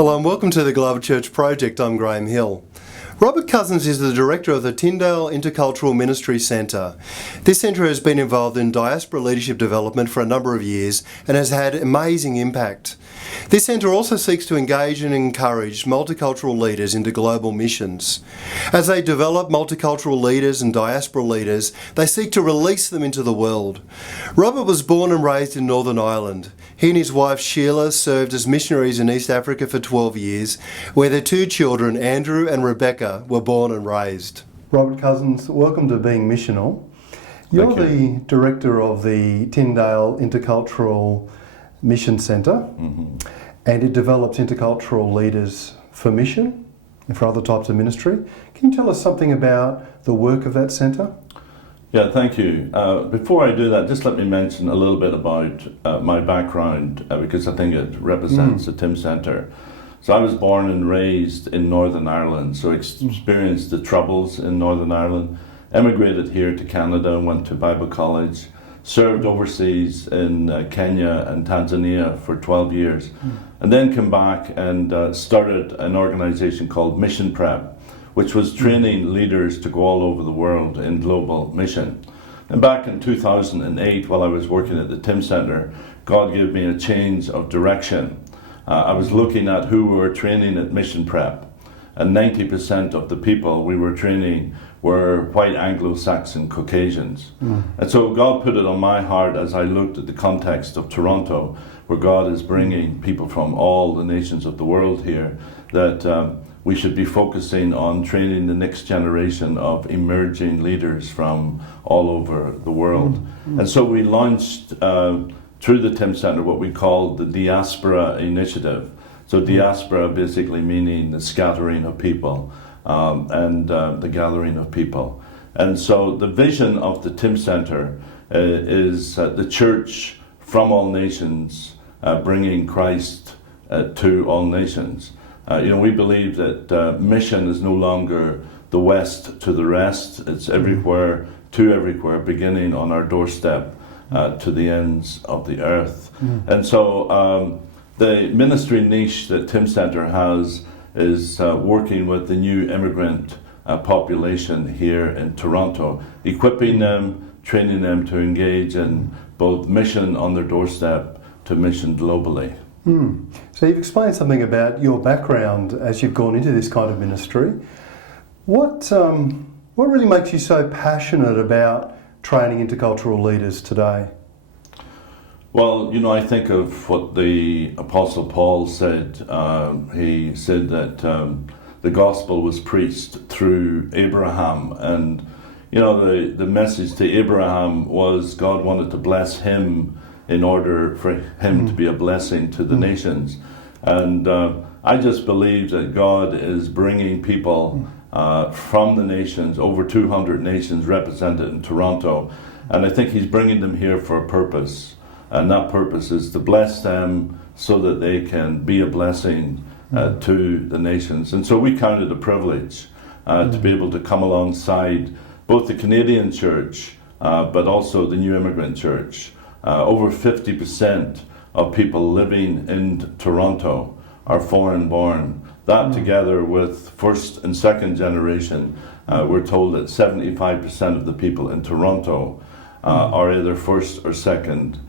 Hello and welcome to the Global Church Project. I'm Graham Hill. Robert Cousins is the director of the Tyndale Intercultural Ministries Centre. This centre has been involved in diaspora leadership development for a number of years and has had amazing impact. This centre also seeks to engage and encourage multicultural leaders into global missions. As they develop multicultural leaders and diaspora leaders, they seek to release them into the world. Robert was born and raised in Northern Ireland. He and his wife Sheila served as missionaries in East Africa for 12 years, where their two children, Andrew and Rebekah, were born and raised. Robert Cousins, welcome to Being Missional. You're the director of the Tyndale Intercultural Mission Centre, and it develops intercultural leaders for mission and for other types of ministry. Can you tell us something about the work of that centre? Yeah, thank you. Before I do that, just let me mention a little bit about my background because I think it represents the Tim Centre. So I was born and raised in Northern Ireland, so experienced the troubles in Northern Ireland, emigrated here to Canada and went to Bible college, served overseas in Kenya and Tanzania for 12 years, and then came back and started an organisation called Mission Prep, which was training leaders to go all over the world in global mission. And back in 2008, while I was working at the Tim Centre, God gave me a change of direction. I was looking at who we were training at Mission Prep, and 90% of the people we were training were white Anglo-Saxon Caucasians. And so God put it on my heart as I looked at the context of Toronto, where God is bringing people from all the nations of the world here, that we should be focusing on training the next generation of emerging leaders from all over the world. And so we launched through the Tim Centre what we called the Diaspora initiative. So diaspora basically meaning the scattering of people and the gathering of people. And so the vision of the Tim Centre is the church from all nations bringing Christ to all nations. We believe that mission is no longer the West to the rest. It's everywhere to everywhere, beginning on our doorstep to the ends of the earth. And so the ministry niche that Tim Centre has is working with the new immigrant population here in Toronto, equipping them, training them to engage in both mission on their doorstep to mission globally. So you've explained something about your background as you've gone into this kind of ministry. What really makes you so passionate about training intercultural leaders today? Well, I think of what the Apostle Paul said. He said that the gospel was preached through Abraham, and the message to Abraham was God wanted to bless him in order for him to be a blessing to the nations. And I just believe that God is bringing people from the nations, over 200 nations represented in Toronto, and I think he's bringing them here for a purpose. And that purpose is to bless them so that they can be a blessing to the nations. And so we count it a privilege to be able to come alongside both the Canadian church but also the new immigrant church. Over 50% of people living in Toronto are foreign born. That together with first and second generation, we're told that 75% of the people in Toronto are either first or second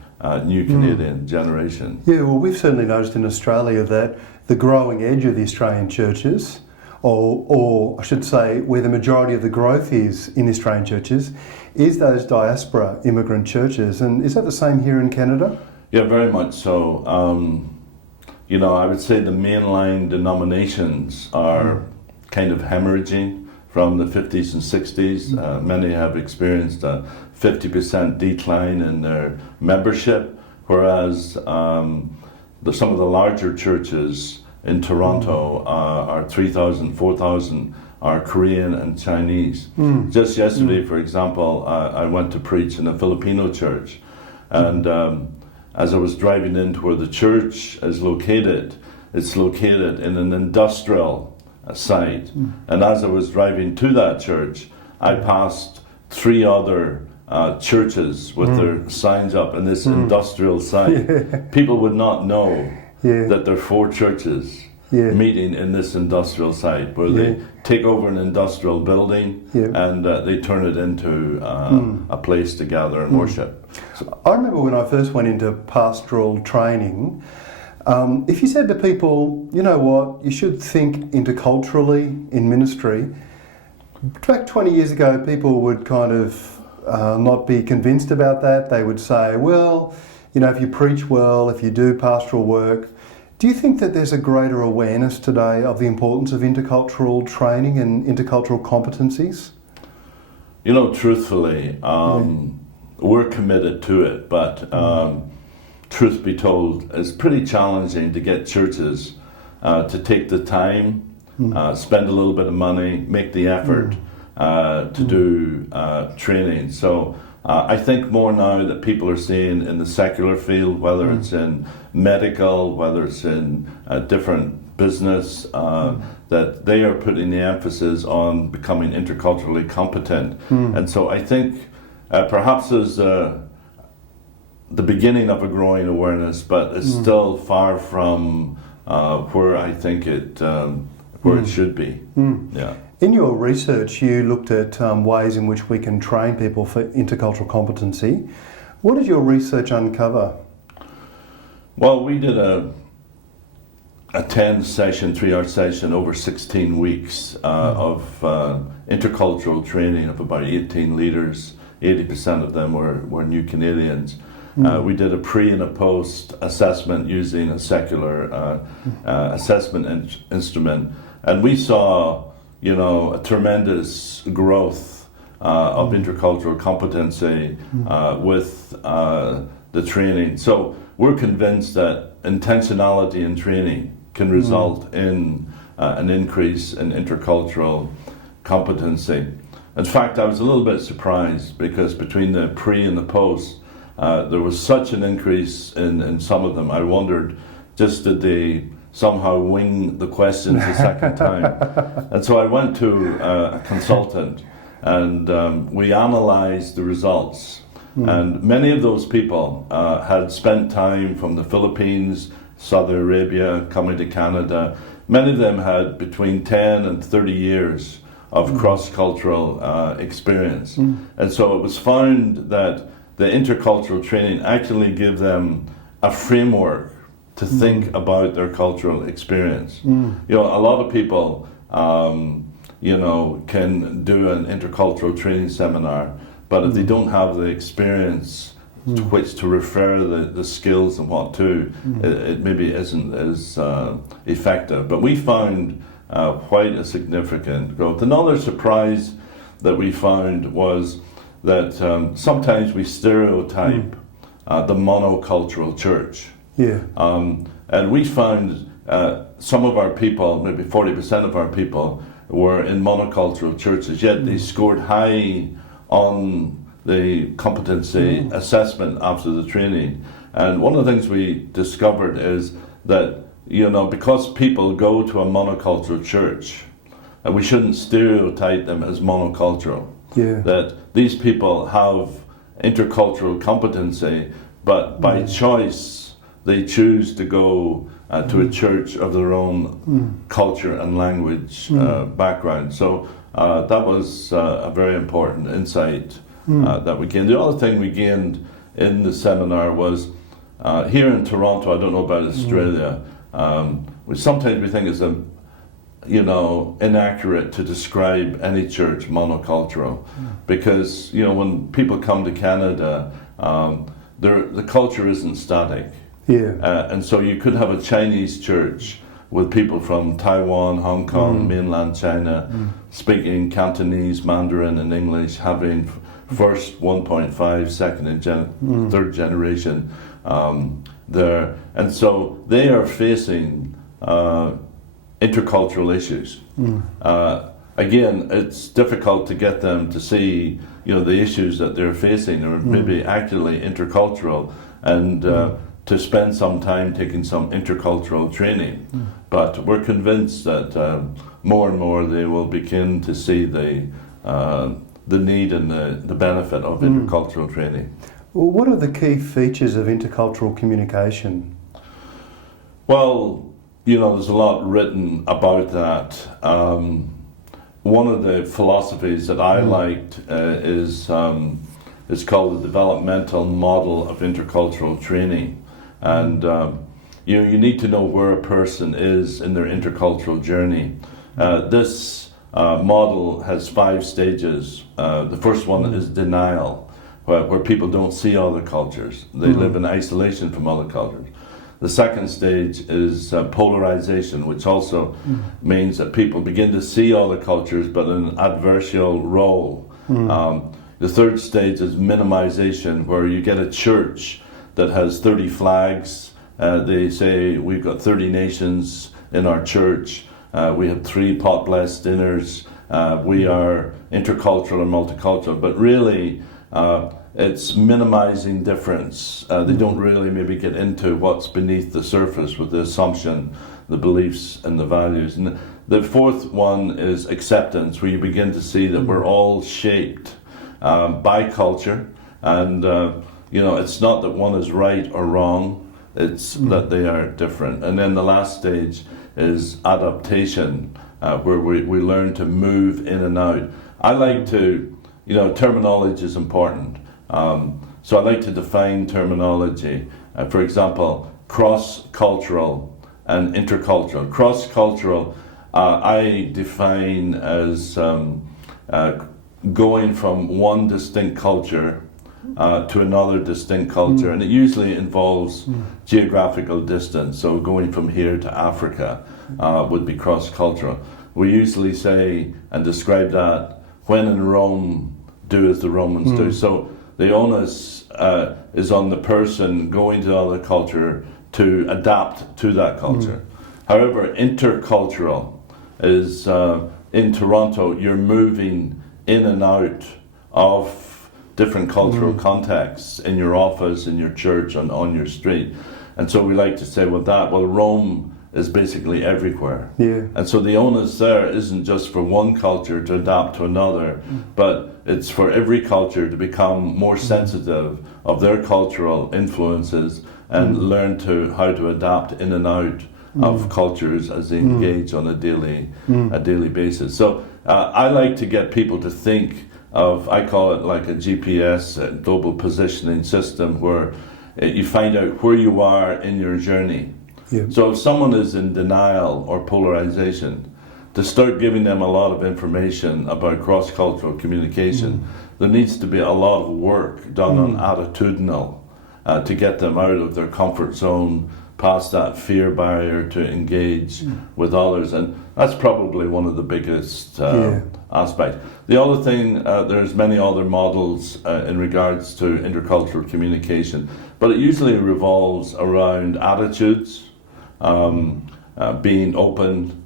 new Canadian generation. Yeah, well, we've certainly noticed in Australia that the growing edge of the Australian churches, or I should say where the majority of the growth is in the Australian churches, is those diaspora immigrant churches. And is that the same here in Canada? Yeah, very much so. I would say the mainline denominations are kind of hemorrhaging from the 50s and 60s. Many have experienced a 50% decline in their membership, whereas some of the larger churches in Toronto are 3,000, 4,000 are Korean and Chinese. Just yesterday, for example, I went to preach in a Filipino church, and as I was driving into where the church is located, it's located in an industrial site. And as I was driving to that church, I passed 3 other churches with their signs up in this industrial site. People would not know that there are 4 churches Yeah. meeting in this industrial site where they take over an industrial building and they turn it into a place to gather and worship. So, I remember when I first went into pastoral training, if you said to people, you know what, you should think interculturally in ministry, back 20 years ago people would kind of not be convinced about that. They would say, well, you know, if you preach well, if you do pastoral work. Do you think that there's a greater awareness today of the importance of intercultural training and intercultural competencies? you know, truthfully, we're committed to it, but truth be told, it's pretty challenging to get churches to take the time, spend a little bit of money, make the effort to do training. So I think more now that people are seeing in the secular field, whether it's in medical, whether it's in different business, that they are putting the emphasis on becoming interculturally competent. And so I think perhaps there's the beginning of a growing awareness, but it's still far from where I think where it should be. Yeah. In your research, you looked at ways in which we can train people for intercultural competency. What did your research uncover? Well, we did a 3-hour session over 16 weeks of intercultural training of about 18 leaders. 80% of them were new Canadians. We did a pre and a post assessment using a secular assessment instrument, and we saw, you know, a tremendous growth of intercultural competency with the training. So we're convinced that intentionality in training can result in an increase in intercultural competency. In fact, I was a little bit surprised because between the pre and the post, there was such an increase in some of them. I wondered, just did they somehow wing the questions a second time? And so I went to a consultant and we analysed the results. And many of those people had spent time from the Philippines, Saudi Arabia, coming to Canada. Many of them had between 10 and 30 years of cross-cultural experience. And so it was found that the intercultural training actually gave them a framework to think about their cultural experience. You know, a lot of people, you know, can do an intercultural training seminar, but if they don't have the experience to which to refer the skills and what to, it maybe isn't as effective. But we found quite a significant growth. Another surprise that we found was that sometimes we stereotype the monocultural church. And we found some of our people, maybe 40% of our people, were in monocultural churches, yet they scored high on the competency assessment after the training. And one of the things we discovered is that, you know, because people go to a monocultural church, and we shouldn't stereotype them as monocultural. That these people have intercultural competency, but by choice they choose to go to a church of their own culture and language background. So that was a very important insight that we gained. The other thing we gained in the seminar was here in Toronto, I don't know about Australia, sometimes we think it's inaccurate to describe any church monocultural, because, you know, when people come to Canada, the culture isn't static. And so you could have a Chinese church with people from Taiwan, Hong Kong, mainland China, speaking Cantonese, Mandarin and English, having first 1.5, second and third generation there. And so they are facing intercultural issues. Again, it's difficult to get them to see, you know, the issues that they're facing are maybe actually intercultural, and to spend some time taking some intercultural training. But we're convinced that more and more they will begin to see the need and the benefit of intercultural training. Well, what are the key features of intercultural communication? Well, there's a lot written about that. One of the philosophies that I liked is called the developmental model of intercultural training. And you need to know where a person is in their intercultural journey. This model has 5 stages. The first one is denial, where people don't see other cultures. They live in isolation from other cultures. The second stage is polarization, which also means that people begin to see other cultures but in an adversarial role. The third stage is minimization, where you get a church that has 30 flags. They say, we've got 30 nations in our church. We have 3 pot blessed dinners. We are intercultural and multicultural. But really, it's minimizing difference. They don't really maybe get into what's beneath the surface with the assumption, the beliefs and the values. And the fourth one is acceptance, where you begin to see that we're all shaped by culture. And, it's not that one is right or wrong, it's that they are different. And then the last stage is adaptation, where we learn to move in and out. I like to, terminology is important. So I like to define terminology. For example, cross-cultural and intercultural. Cross-cultural, I define as going from one distinct culture to another distinct culture, and it usually involves geographical distance. So going from here to Africa would be cross-cultural. We usually say and describe that, when in Rome, do as the Romans do. So the onus is on the person going to another culture to adapt to that culture. However, intercultural is in Toronto, you're moving in and out of different cultural contexts in your office, in your church, and on your street. And so we like to say Rome is basically everywhere. Yeah. And so the onus there isn't just for one culture to adapt to another, but it's for every culture to become more sensitive of their cultural influences and learn how to adapt in and out of cultures as they engage on a daily basis. So I like to get people to think of, I call it like a GPS, a global positioning system, where you find out where you are in your journey. Yeah. So if someone is in denial or polarization, to start giving them a lot of information about cross-cultural communication, there needs to be a lot of work done on attitudinal to get them out of their comfort zone, past that fear barrier to engage with others. And that's probably one of the biggest aspects. The other thing, there's many other models in regards to intercultural communication, but it usually revolves around attitudes, being open,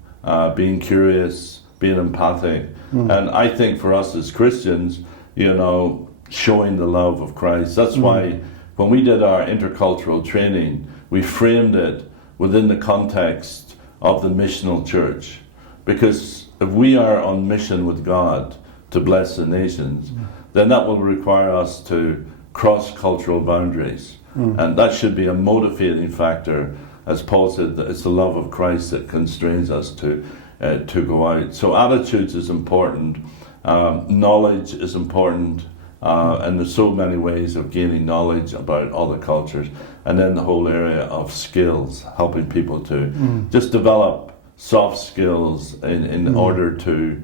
being curious, being empathic. And I think for us as Christians, showing the love of Christ. That's why when we did our intercultural training, we framed it within the context of the missional church. Because if we are on mission with God to bless the nations, then that will require us to cross cultural boundaries. And that should be a motivating factor. As Paul said, that it's the love of Christ that constrains us to go out. So attitudes is important, knowledge is important, and there's so many ways of gaining knowledge about other cultures. And then the whole area of skills, helping people to just develop soft skills in order to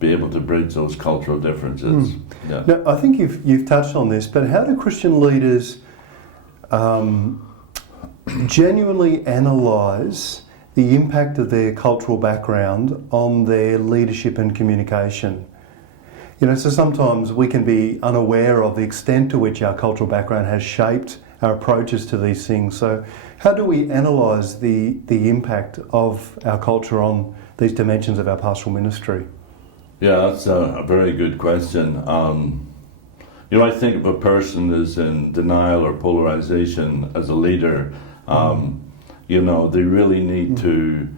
be able to bridge those cultural differences. Yeah. Now, I think you've touched on this, but how do Christian leaders genuinely analyse the impact of their cultural background on their leadership and communication? So sometimes we can be unaware of the extent to which our cultural background has shaped our approaches to these things. So how do we analyse the impact of our culture on these dimensions of our pastoral ministry? Yeah, that's a very good question. I think if a person is in denial or polarization as a leader, they really need to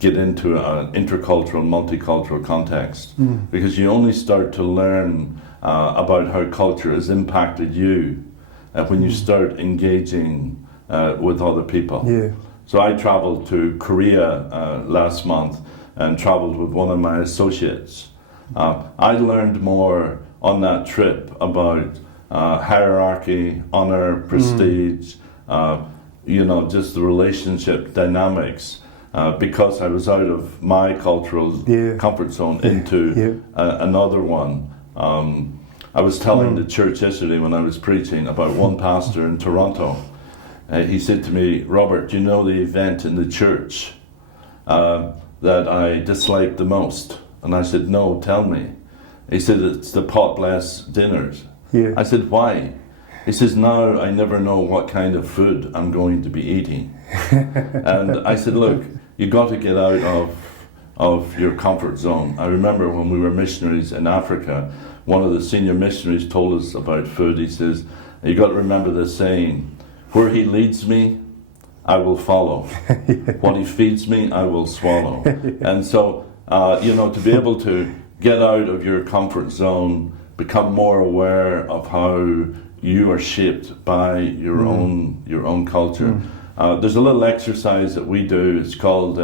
get into an intercultural, multicultural context, because you only start to learn about how culture has impacted you when you start engaging with other people. Yeah. So I traveled to Korea last month and traveled with one of my associates. I learned more on that trip about hierarchy, honor, prestige, just the relationship dynamics, because I was out of my cultural comfort zone into another one. I was telling the church yesterday when I was preaching about one pastor in Toronto. He said to me, "Robert, do you know the event in the church that I disliked the most?" And I said, "No, tell me." He said, "It's the pot bless dinners." Yeah. I said, "Why?" He says, "Now I never know what kind of food I'm going to be eating." And I said, "Look, you got to get out of your comfort zone." I remember when we were missionaries in Africa, one of the senior missionaries told us about food. He says, "You got to remember this saying, where he leads me, I will follow. What he feeds me, I will swallow." And so, to be able to get out of your comfort zone, become more aware of how you are shaped by your own culture. There's a little exercise that we do. It's called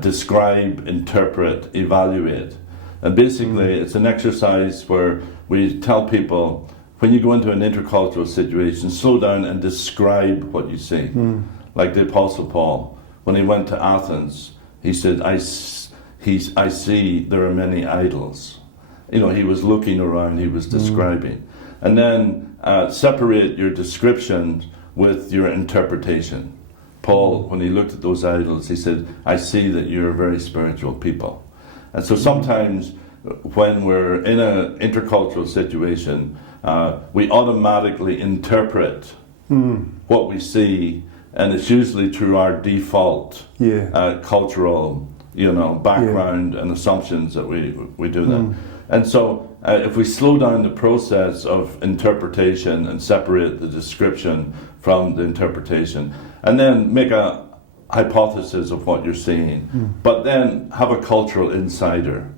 describe, interpret, evaluate. And basically, it's an exercise where we tell people, when you go into an intercultural situation, slow down and describe what you see. Like the Apostle Paul, when he went to Athens, he said, I see there are many idols. He was looking around, he was describing. And then separate your description with your interpretation. Paul, when he looked at those idols, he said, "I see that you're a very spiritual people." And so sometimes when we're in an intercultural situation, we automatically interpret what we see, and it's usually through our default cultural background and assumptions that we do that. And so if we slow down the process of interpretation and separate the description from the interpretation, and then make a hypothesis of what you're seeing, but then have a cultural insider,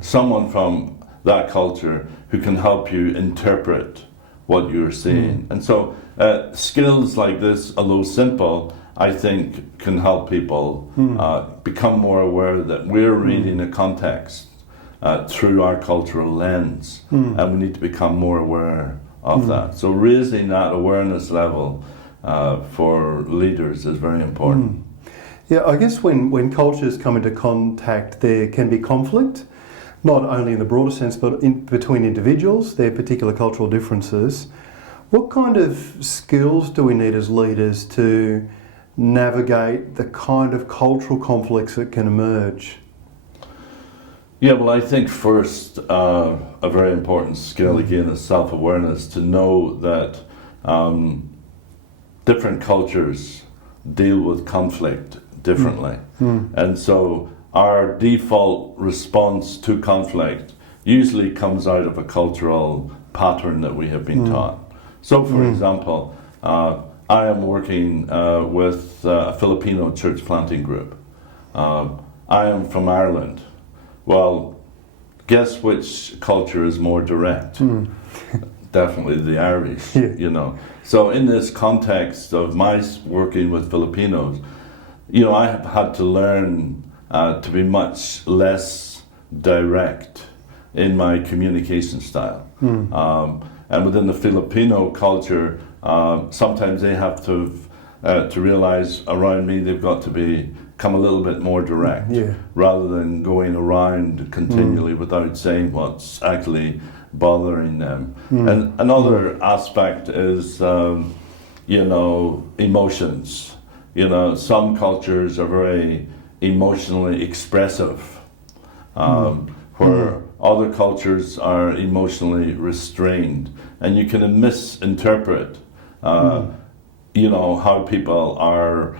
someone from that culture who can help you interpret what you're seeing. And so skills like this, although simple, I think can help people become more aware that we're reading a context through our cultural lens, and we need to become more aware of that. So raising that awareness level for leaders is very important. Yeah, I guess when cultures come into contact, there can be conflict, not only in the broader sense, but between individuals, their particular cultural differences. What kind of skills do we need as leaders to navigate the kind of cultural conflicts that can emerge? Yeah, well, I think first a very important skill, again, is self-awareness, to know that different cultures deal with conflict differently. And so our default response to conflict usually comes out of a cultural pattern that we have been taught. So, for example, I am working with a Filipino church planting group. I am from Ireland. Well, guess which culture is more direct? Definitely the Irish, So in this context of my working with Filipinos, I have had to learn to be much less direct in my communication style. And within the Filipino culture, sometimes they have to realize around me they've got to become a little bit more direct, rather than going around continually without saying what's actually bothering them. And another aspect is, emotions. Some cultures are very emotionally expressive, where other cultures are emotionally restrained, and you can misinterpret how people are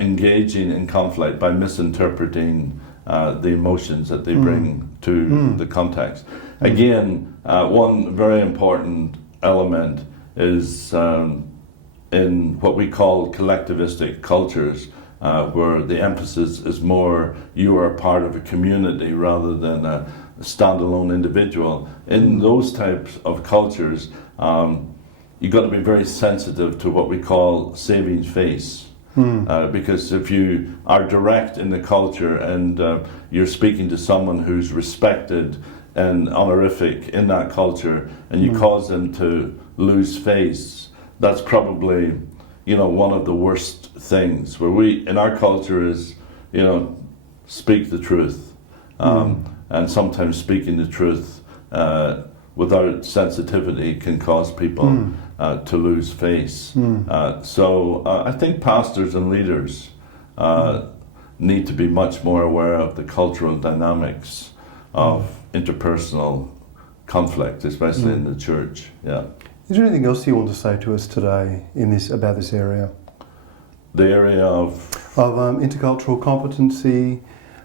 engaging in conflict by misinterpreting the emotions that they bring to the context. Again, one very important element is in what we call collectivistic cultures, where the emphasis is more you are part of a community rather than a standalone individual. In those types of cultures, you've got to be very sensitive to what we call saving face. Because if you are direct in the culture and you're speaking to someone who's respected and honorific in that culture, and you cause them to lose face, that's probably, one of the worst things. Where we, in our culture, is, speak the truth, and sometimes speaking the truth without sensitivity can cause people to lose face. So I think pastors and leaders need to be much more aware of the cultural dynamics of interpersonal conflict, especially in the church. Yeah. Is there anything else you want to say to us today about this area? The area of intercultural competency,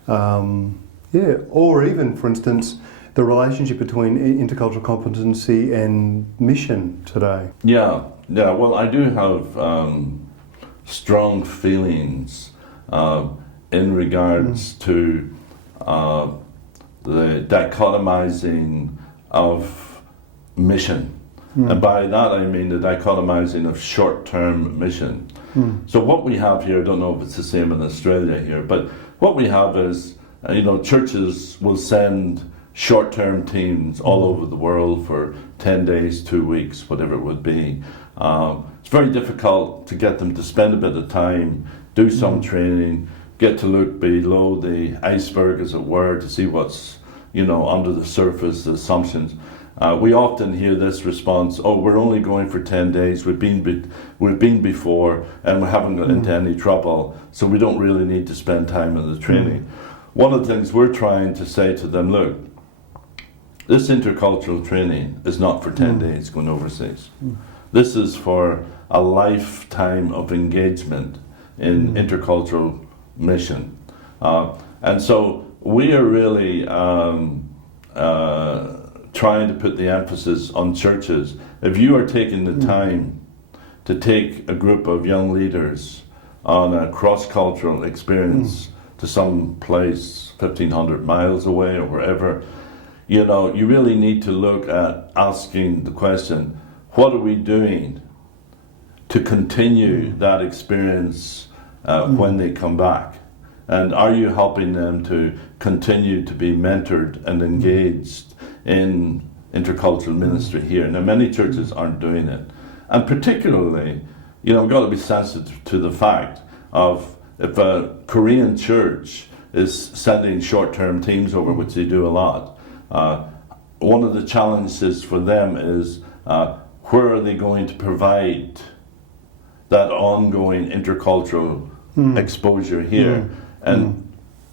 or even, for instance, the relationship between intercultural competency and mission today. Yeah. Well, I do have strong feelings in regards to the dichotomizing of mission. And by that I mean the dichotomizing of short-term mission. So what we have here, I don't know if it's the same in Australia here, but what we have is, churches will send short-term teams all over the world for 10 days, 2 weeks, whatever it would be. It's very difficult to get them to spend a bit of time, do some training, get to look below the iceberg, as it were, to see what's, under the surface, the assumptions. We often hear this response, we're only going for 10 days, we've been before, and we haven't got into any trouble, so we don't really need to spend time in the training. One of the things we're trying to say to them, look, this intercultural training is not for 10 days going overseas. This is for a lifetime of engagement in intercultural mission. And so we are really trying to put the emphasis on churches. If you are taking the time to take a group of young leaders on a cross-cultural experience to some place 1,500 miles away or wherever, you really need to look at asking the question, what are we doing to continue that experience when they come back? And are you helping them to continue to be mentored and engaged in intercultural ministry here? Now, many churches aren't doing it. And particularly, we've got to be sensitive to the fact of if a Korean church is sending short-term teams over, which they do a lot, one of the challenges for them is where are they going to provide that ongoing intercultural exposure here? And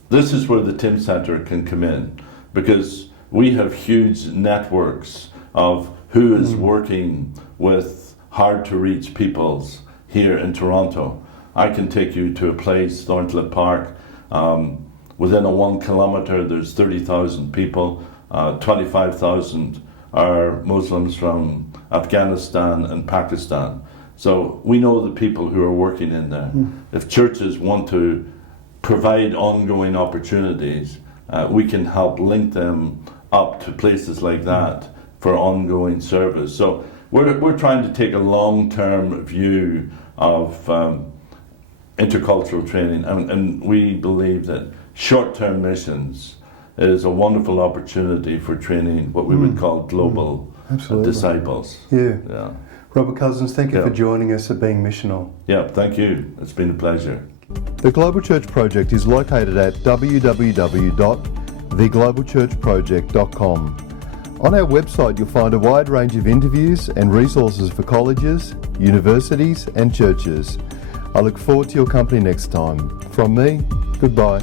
this is where the Tim Centre can come in, because we have huge networks of who is working with hard-to-reach peoples here in Toronto. I can take you to a place, Thorncliffe Park. Within a 1 kilometre, there's 30,000 people. 25,000 are Muslims from Afghanistan and Pakistan. So we know the people who are working in there. If churches want to provide ongoing opportunities, we can help link them up to places like that for ongoing service. So we're trying to take a long-term view of intercultural training, and we believe that short-term missions is a wonderful opportunity for training what we would call global disciples. Yeah. Robert Cousins, thank you for joining us at Being Missional. Yeah, thank you. It's been a pleasure. The Global Church Project is located at www.theglobalchurchproject.com. On our website you'll find a wide range of interviews and resources for colleges, universities and churches. I look forward to your company next time. From me, goodbye.